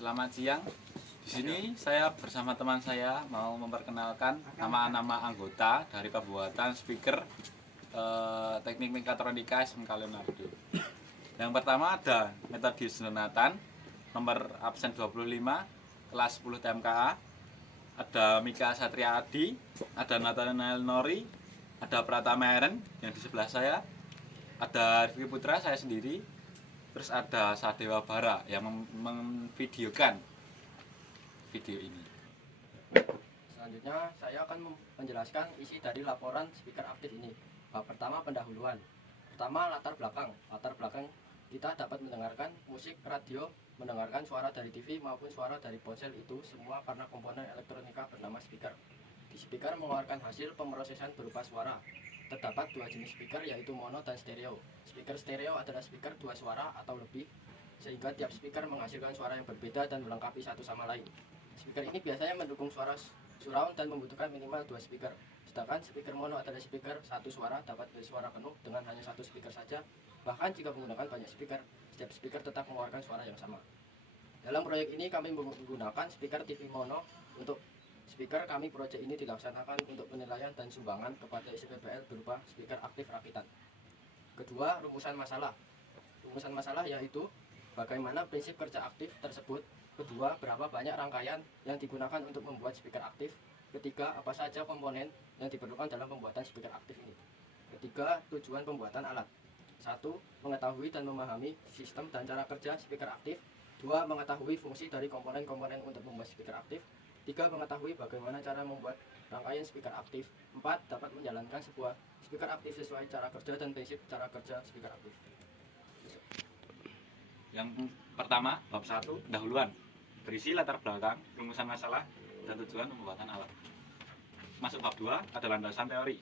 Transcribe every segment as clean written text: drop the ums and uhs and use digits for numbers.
Selamat siang. Di sini saya bersama teman saya mau memperkenalkan nama-nama anggota dari pembuatan speaker teknik mekatronika SMK Leonardo. Yang pertama ada Metodius Jonathan, nomor absen 25, kelas 10 TMKA. Ada Mika Satria Adi, ada Nathanael Nori, ada Pratama Eren yang di sebelah saya, ada Rifki Putra, saya sendiri, terus ada Sadewa Bara yang memvideokan video ini. Selanjutnya saya akan menjelaskan isi dari laporan speaker aktif ini. Bab pertama, pendahuluan. Pertama, latar belakang. Latar belakang kita dapat mendengarkan musik, radio, mendengarkan suara dari TV maupun suara dari ponsel, itu semua karena komponen elektronika bernama speaker. Di speaker mengeluarkan hasil pemrosesan berupa suara. Terdapat dua jenis speaker, yaitu mono dan stereo. Speaker stereo adalah speaker dua suara atau lebih, sehingga tiap speaker menghasilkan suara yang berbeda dan melengkapi satu sama lain. Speaker ini biasanya mendukung suara surround dan membutuhkan minimal dua speaker. Sedangkan speaker mono adalah speaker satu suara, dapat bersuara penuh dengan hanya satu speaker saja. Bahkan jika menggunakan banyak speaker, setiap speaker tetap mengeluarkan suara yang sama. Dalam proyek ini kami menggunakan speaker TV mono. Untuk speaker kami, proyek ini dilaksanakan untuk penilaian dan sumbangan kepada SPPL berupa speaker aktif rakitan. Kedua, rumusan masalah. Rumusan masalah yaitu bagaimana prinsip kerja aktif tersebut. Kedua, berapa banyak rangkaian yang digunakan untuk membuat speaker aktif. Ketiga, apa saja komponen yang diperlukan dalam pembuatan speaker aktif ini. Ketiga, tujuan pembuatan alat. 1. Mengetahui dan memahami sistem dan cara kerja speaker aktif. 2. Mengetahui fungsi dari komponen-komponen untuk membuat speaker aktif. 3. Mengetahui bagaimana cara membuat rangkaian speaker aktif. 4. Dapat menjalankan sebuah speaker aktif sesuai cara kerja dan prinsip cara kerja speaker aktif. Yang pertama, bab 1, pendahuluan. Berisi latar belakang, rumusan masalah, dan tujuan pembuatan alat. Masuk bab 2, ada landasan teori.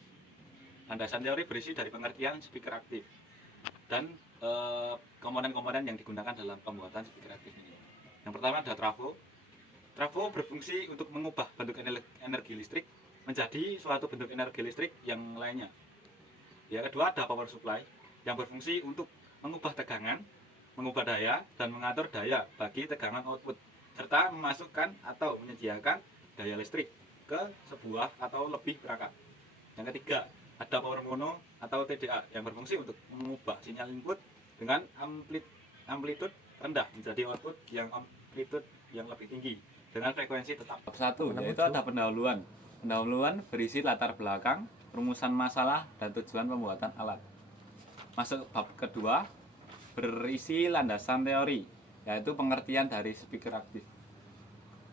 Landasan teori berisi dari pengertian speaker aktif dan komponen-komponen yang digunakan dalam pembuatan speaker aktif ini. Yang pertama ada trafo. Trafo berfungsi untuk mengubah bentuk energi listrik menjadi suatu bentuk energi listrik yang lainnya. Yang kedua ada power supply, yang berfungsi untuk mengubah tegangan, mengubah daya, dan mengatur daya bagi tegangan output, serta memasukkan atau menyediakan daya listrik ke sebuah atau lebih perangkat. Yang ketiga ada power mono atau TDA, yang berfungsi untuk mengubah sinyal input dengan amplitude rendah menjadi output yang amplitude yang lebih tinggi dengan frekuensi tetap. Bab 1 yaitu ada pendahuluan. Pendahuluan berisi latar belakang, rumusan masalah, dan tujuan pembuatan alat. Masuk bab kedua, berisi landasan teori, yaitu pengertian dari speaker aktif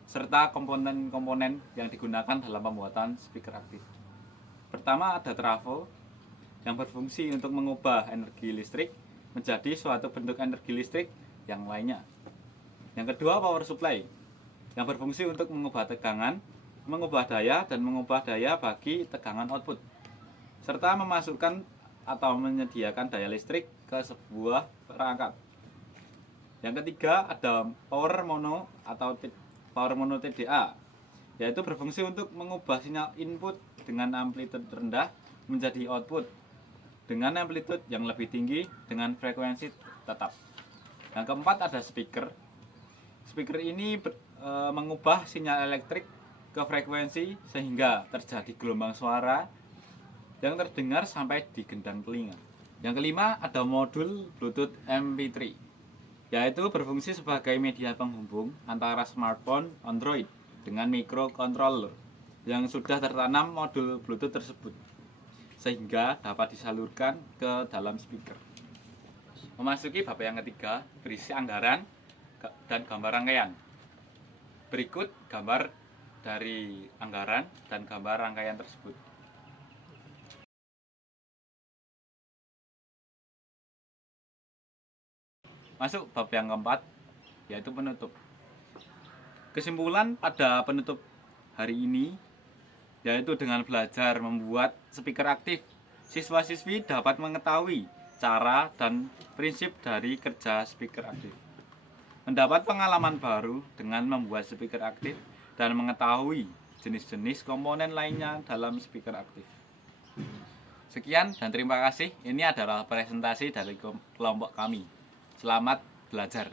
serta komponen-komponen yang digunakan dalam pembuatan speaker aktif. Pertama ada trafo, yang berfungsi untuk mengubah energi listrik menjadi suatu bentuk energi listrik yang lainnya. Yang kedua power supply, yang berfungsi untuk mengubah tegangan, mengubah daya, dan mengubah daya bagi tegangan output, serta memasukkan atau menyediakan daya listrik ke sebuah perangkat. Yang ketiga ada power mono atau power mono TDA, yaitu berfungsi untuk mengubah sinyal input dengan amplitude rendah menjadi output dengan amplitude yang lebih tinggi dengan frekuensi tetap. Yang keempat ada speaker. Speaker ini mengubah sinyal elektrik ke frekuensi sehingga terjadi gelombang suara yang terdengar sampai di gendang telinga. Yang kelima ada modul Bluetooth MP3, yaitu berfungsi sebagai media penghubung antara smartphone Android dengan microcontroller yang sudah tertanam modul Bluetooth tersebut, sehingga dapat disalurkan ke dalam speaker. Memasuki bab yang ketiga, berisi anggaran dan gambar rangkaian. Berikut gambar dari anggaran dan gambar rangkaian tersebut. Masuk bab yang keempat, yaitu penutup. Kesimpulan pada penutup hari ini, yaitu dengan belajar membuat speaker aktif, siswa-siswi dapat mengetahui cara dan prinsip dari kerja speaker aktif, mendapat pengalaman baru dengan membuat speaker aktif, dan mengetahui jenis-jenis komponen lainnya dalam speaker aktif. Sekian dan terima kasih. Ini adalah presentasi dari kelompok kami. Selamat belajar.